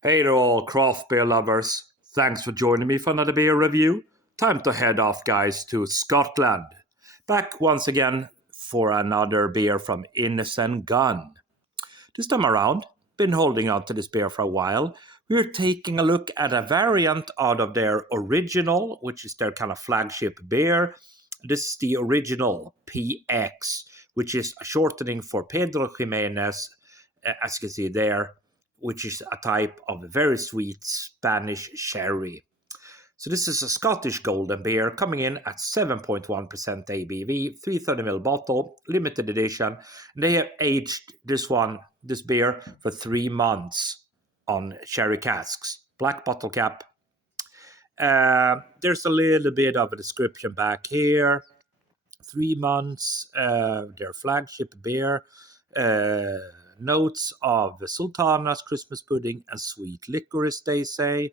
Hey there, all craft beer lovers. Thanks for joining me for another beer review. Time to head off, guys, to Scotland. Back once again for another beer from Innis and Gunn. This time around, been holding on to this beer for a while. We're taking a look at a variant out of their original, which is their kind of flagship beer. This is the original PX, which is a shortening for Pedro Jimenez, as you can see there, which is a type of very sweet Spanish sherry. So this is a Scottish golden beer coming in at 7.1% ABV, 330ml bottle, limited edition. And they have aged this beer, for 3 months on sherry casks. Black bottle cap. There's a little bit of a description back here. 3 months, their flagship beer. Notes of sultanas, Christmas pudding, and sweet licorice, they say.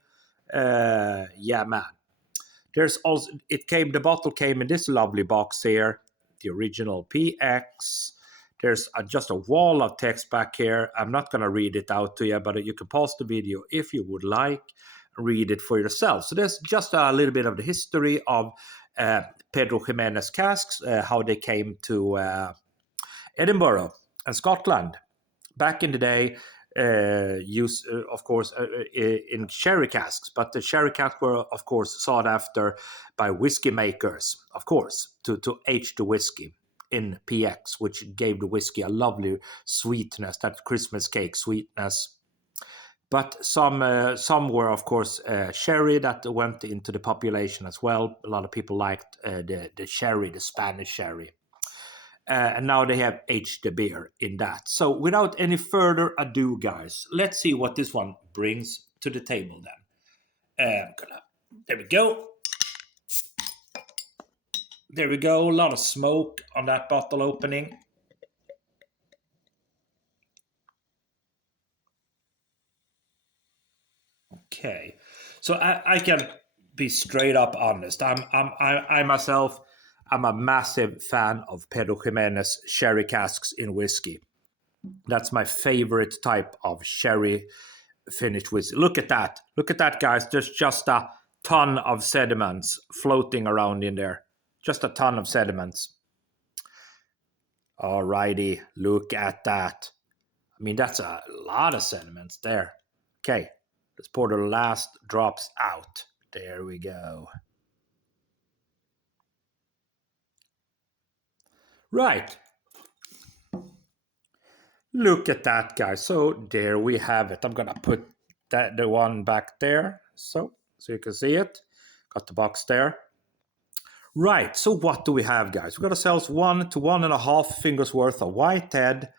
Yeah, man. There's also the bottle came in this lovely box here, the original PX. There's just a wall of text back here. I'm not going to read it out to you, but you can pause the video if you would like, read it for yourself. So there's just a little bit of the history of Pedro Jimenez casks, how they came to Edinburgh and Scotland. Back in the day, used, of course, in sherry casks, but the sherry casks were, of course, sought after by whiskey makers, of course, to age the whiskey in PX, which gave the whiskey a lovely sweetness, that Christmas cake sweetness. But some were, of course, sherry that went into the population as well. A lot of people liked the sherry, the Spanish sherry. And now they have aged the beer in that. So without any further ado, guys, let's see what this one brings to the table then. There we go. There we go. A lot of smoke on that bottle opening. Okay. So I can be straight up honest. I myself, I'm a massive fan of Pedro Jimenez sherry casks in whiskey. That's my favorite type of sherry finished whiskey. Look at that. Look at that, guys. There's just a ton of sediments floating around in there. Just a ton of sediments. Alrighty, look at that. I mean, that's a lot of sediments there. Okay, let's pour the last drops out. There we go. Right. Look at that, guys. So there we have it. I'm going to put the one back there so you can see it. Got the box there. Right, so what do we have, guys? We got ourselves 1 to 1.5 fingers worth of whitehead,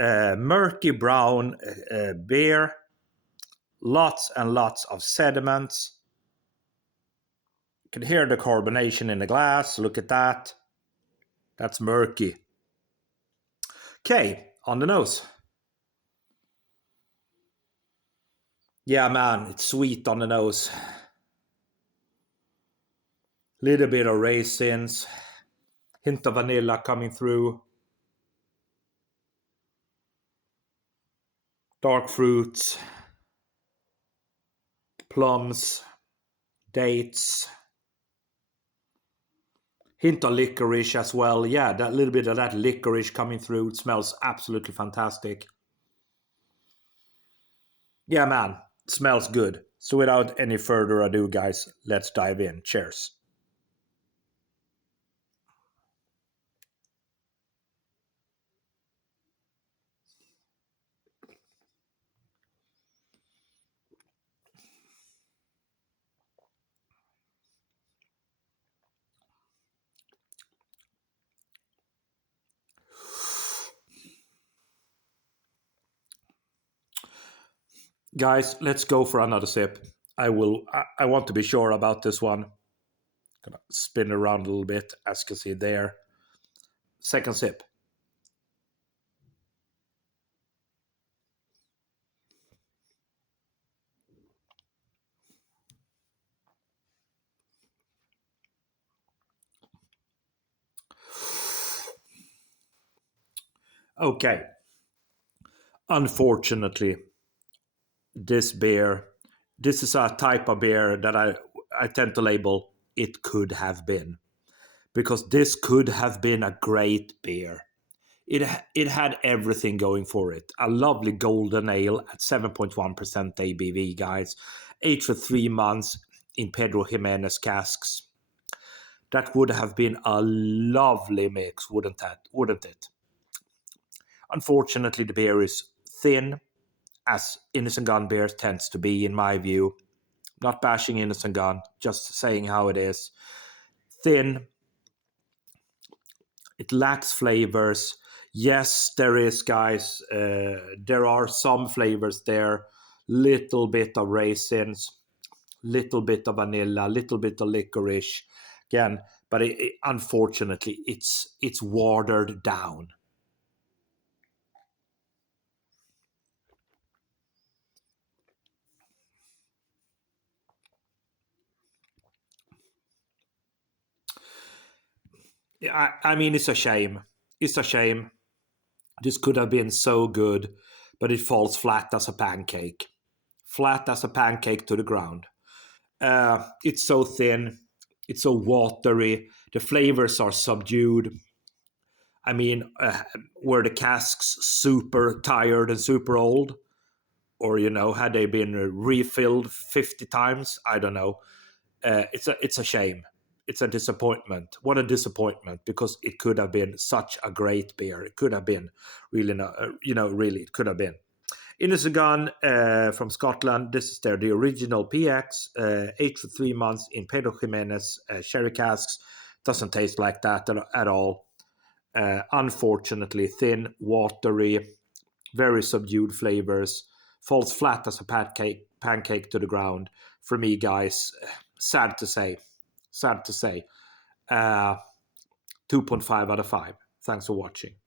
murky brown beer, lots and lots of sediments. You can hear the carbonation in the glass. Look at that. That's murky. Okay, on the nose. Yeah, man, it's sweet on the nose. Little bit of raisins, hint of vanilla coming through. Dark fruits, plums, dates. Hint of licorice as well. Yeah, that little bit of that licorice coming through. It smells absolutely fantastic. Yeah, man, it smells good. So without any further ado, guys, let's dive in. Cheers. Guys, let's go for another sip. I want to be sure about this one. Gonna spin around a little bit, as you can see there. Second sip. Okay. Unfortunately, this beer. This is a type of beer that I tend to label it could have been, because this could have been a great beer. It had everything going for it. A lovely golden ale at 7.1% ABV, guys. Aged for 3 months in Pedro Jimenez casks. That would have been a lovely mix, wouldn't it? Unfortunately, the beer is thin, as Innis and Gunn beer tends to be, in my view. Not bashing Innis and Gunn, just saying how it is. Thin. It lacks flavors. Yes, there is, guys. There are some flavors there. Little bit of raisins, little bit of vanilla, little bit of licorice. Again, but unfortunately, it's watered down. I mean, it's a shame. It's a shame. This could have been so good, but it falls flat as a pancake. Flat as a pancake to the ground. It's so thin. It's so watery. The flavors are subdued. I mean, were the casks super tired and super old? Or, had they been refilled 50 times? I don't know. It's a shame. It's a disappointment. What a disappointment, because it could have been such a great beer. It could have been really, really, it could have been. Innis & Gunn from Scotland. This is the original PX, aged for 3 months in Pedro Jimenez sherry casks. Doesn't taste like that at all. Unfortunately, thin, watery, very subdued flavors. Falls flat as a pancake to the ground. For me, guys, sad to say. Sad to say. 2.5 out of 5. Thanks for watching.